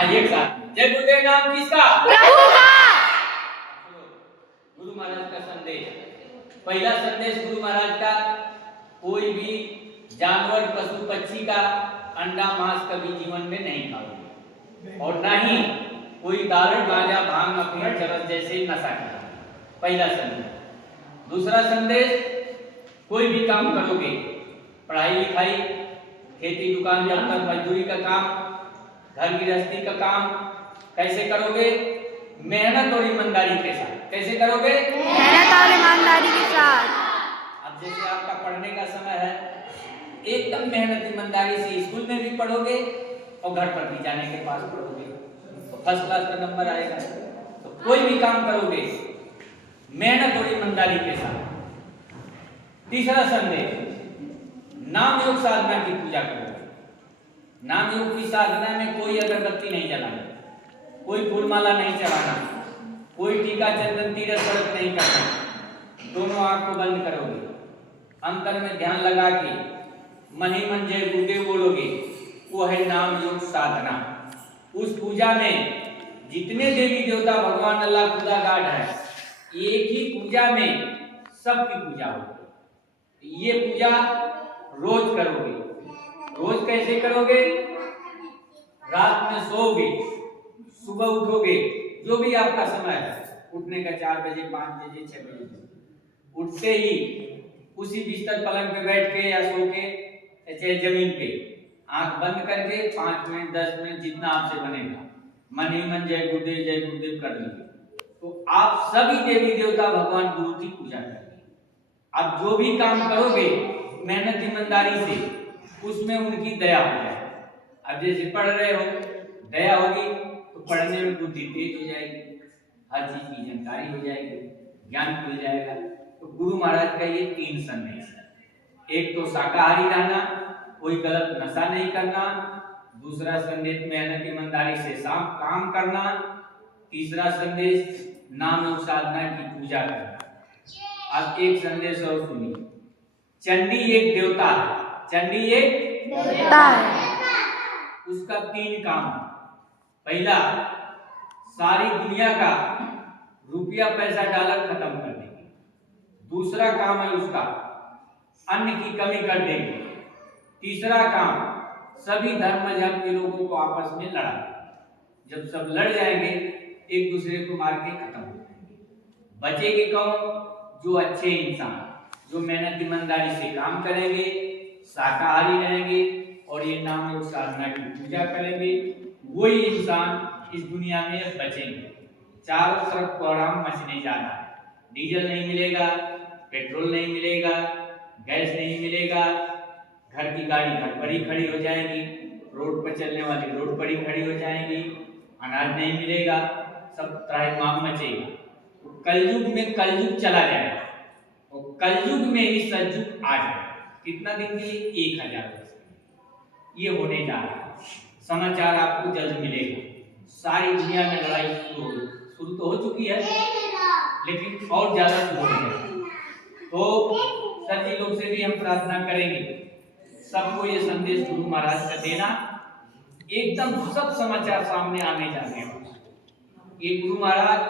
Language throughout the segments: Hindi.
एक साथ जय गुरुदेव नाम किसका? प्रभु का। गुरु महाराज का संदेश, पहला संदेश गुरु महाराज का, कोई भी जानवर पशु पक्षी का अंडा मांस कभी जीवन में नहीं खाओगे और ना ही कोई दारू गांजा भांग अफीम चरस जैसे नशा करेगा। पहला संदेश। दूसरा संदेश, कोई भी काम करोगे, पढ़ाई लिखाई, खेती दुकान व्यापार मजदूरी का काम, घर गृहस्थी का काम कैसे करोगे? मेहनत और ईमानदारी के साथ। कैसे करोगे? मेहनत और ईमानदारी के साथ। अब जैसे आपका पढ़ने का समय है, एकदम मेहनत ईमानदारी से स्कूल में भी पढ़ोगे और घर पर भी जाने के पास पढ़ोगे तो फर्स्ट क्लास का नंबर आएगा। तो कोई भी काम करोगे मेहनत और ईमानदारी के साथ। तीसरा संदेश, नाम योग साधना की पूजा करो। नाम योग की साधना में कोई अगरबत्ती नहीं जलाना, कोई फूलमाला नहीं चढ़ाना, कोई टीका चंदन तीरथ व्रत नहीं करना। दोनों आंख को बंद करोगे, अंतर में ध्यान लगा के मन ही मन जय गुरुदेव बोलोगे, वो है नाम योग साधना। उस पूजा में जितने देवी देवता भगवान अल्लाह खुदा गाड है, एक ही पूजा में सबकी पूजा होगी। ये पूजा रोज करोगे। रोज कैसे करोगे? रात में सोओगे, सुबह उठोगे, जो भी आपका समय है, उठने का 4 बजे 5 बजे 6 बजे, उठते ही उसी बिस्तर पलंग पे बैठ के या सो के चाहे जमीन पे आंख बंद करके 5 मिनट 10 मिनट जितना आपसे बनेगा मन ही मन जय गुरुदेव कर लीजिए। तो आप सभी देवी देवता भगवान गुरु की पूजा करेंगे। आप जो भी काम करोगे मेहनत ईमानदारी से, उसमें उनकी दया हो जाए। अब जैसे पढ़ रहे हो, दया होगी तो पढ़ने में बुद्धि तेज हो जाएगी, हर चीज की जानकारी हो जाएगी, ज्ञान खुल जाएगा। तो गुरु महाराज का ये 3 संदेश है। एक तो शाकाहारी रहना, कोई गलत नशा नहीं करना। दूसरा संदेश मेहनत ईमानदारी से काम करना। तीसरा संदेश नाम योग साधना की पूजा करना। अब एक संदेश और सुनिए। चंडी एक देवता है। चंडी एक देवता है। उसका 3 काम। पहला, सारी दुनिया का रुपया पैसा डॉलर खत्म कर देंगे। दूसरा काम है उसका अन्न की कमी कर देंगे। तीसरा काम, सभी धर्म मजहब के लोगों को आपस में लड़ा देंगे। जब सब लड़ जाएंगे, एक दूसरे को मार के खत्म हो जाएंगे। बचेंगे कौन? जो अच्छे इंसान, जो मेहनत ईमानदारी से काम करेंगे, शाकाहारी रहेंगे और ये नाम योग साधना की पूजा करेंगे, वही इंसान इस दुनिया में बचेंगे। चारों तरफ कोहराम मचने जा रहा है। डीजल नहीं मिलेगा, पेट्रोल नहीं मिलेगा, गैस नहीं मिलेगा, घर की गाड़ी घर पर ही खड़ी हो जाएगी, रोड पर चलने वाली रोड पर ही खड़ी हो जाएंगी, अनाज नहीं मिलेगा, सब त्राहिमाम मचेगा। तो कलयुग में कलयुग चला जाएगा और कलयुग में ही सतयुग आ जाएगा। कितना दिन के लिए? 1000 वर्ष। ये होने जा रहा है। समाचार आपको जल्द मिलेगा। सारी दुनिया में लड़ाई शुरू तो हो चुकी है, लेकिन और ज्यादा शुरू हो जाएगी। तो सभी लोग से भी हम प्रार्थना करेंगे, सबको ये संदेश गुरु महाराज का देना। एकदम सब समाचार सामने आने जा रहे हैं। ये गुरु महाराज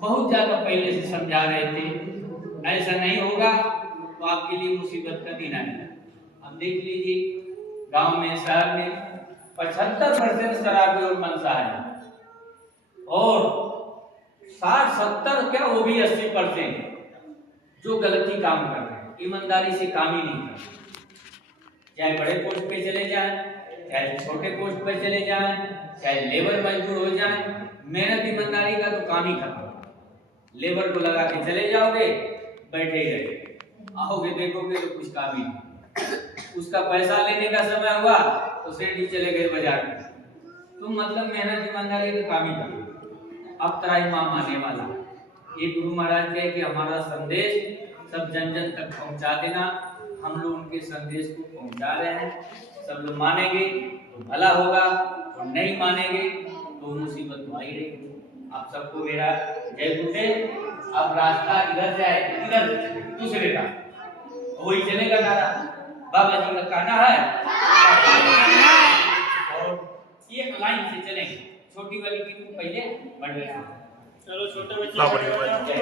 बहुत ज्यादा पहले से समझा रहे थे, ऐसा नहीं होगा तो आपके लिए मुसीबत का दिन आएगा। अब देख लीजिए, गांव में शहर में 75% शराबी और मांसाहारी, और 60-70 क्या, वो भी 80% जो गलती काम कर रहे हैं, ईमानदारी से काम ही नहीं कर रहे। चाहे बड़े पोस्ट पे चले जाएं, चाहे छोटे पोस्ट पे चले जाएं, चाहे लेबर मजदूर हो जाएं, मेहनत ईमानदारी का तो काम ही खत्म। लेबर को लगा के चले जाओगे, बैठे ही रहे, आओगे देखोगे तो कुछ काम ही नहीं। उसका पैसा लेने का समय हुआ तो सेठ ही चले गए बाजार में। तुम मतलब मेहनत ईमानदारी का काम ही करो। अब त्राहिमाम आने वाला। ये गुरु महाराज कहे कि हमारा संदेश सब जन जन तक पहुंचा देना। हम लोग उनके संदेश को पहुंचा रहे हैं। सब लोग मानेंगे तो भला होगा, और नहीं मानेंगे तो मुसीबत तो आई रहेगी। आप सबको मेरा जय गुरुदेव। अब रास्ता इधर जाए, इधर दूसरे का वही चलेगा नारा। बाबा जी का कहना है और एक लाइन से चलेंगे। छोटी वाली टीम को पहले बढ़िया चलो छोटे बच्चे